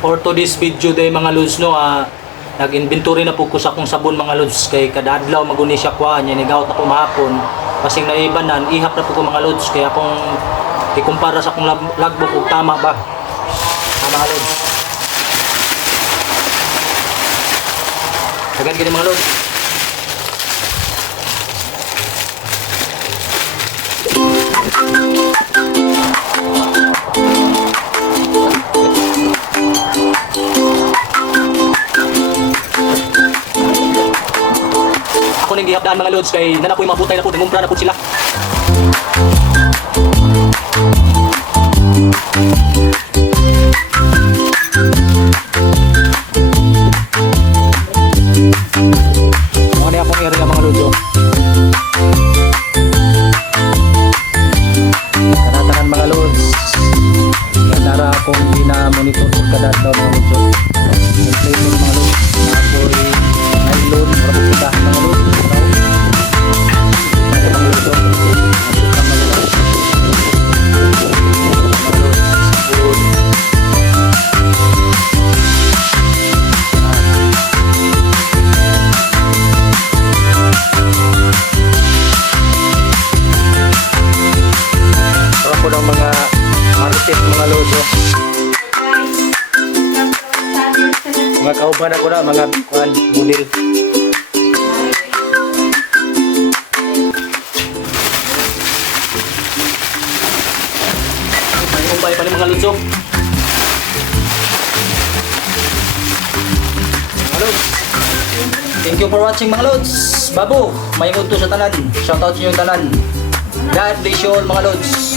for today's video day mga lods no, nag-inventory na po ko sa akong sabon mga lods kay kada adlaw maguni siya kuha niya nigaw ako mahapon pasing naibanan ihap na po ko mga lods kaya akong ikumpara sa akong logbook ug tama ba mga lods. Agad gini mga lods. Ako ning gihapdaan mga lods kay nanapoy mabutay na po ngumpra na po sila. Ano akong area mga lods oh. Kanatanan mga lods. Nara akong gina-monitor sa kada daw mga lods oh. Play mo mga lods. Ako'y nylon, marapos kita mga lods. Sarap po ng mga marites mga lods mga kauban ako na mga kuhan budil. Umpay pa ni mga lods mga lods. Thank you for watching mga lods. Babu, may to sa tanan. Shoutout sa inyong tanan. God bless you all mga lods.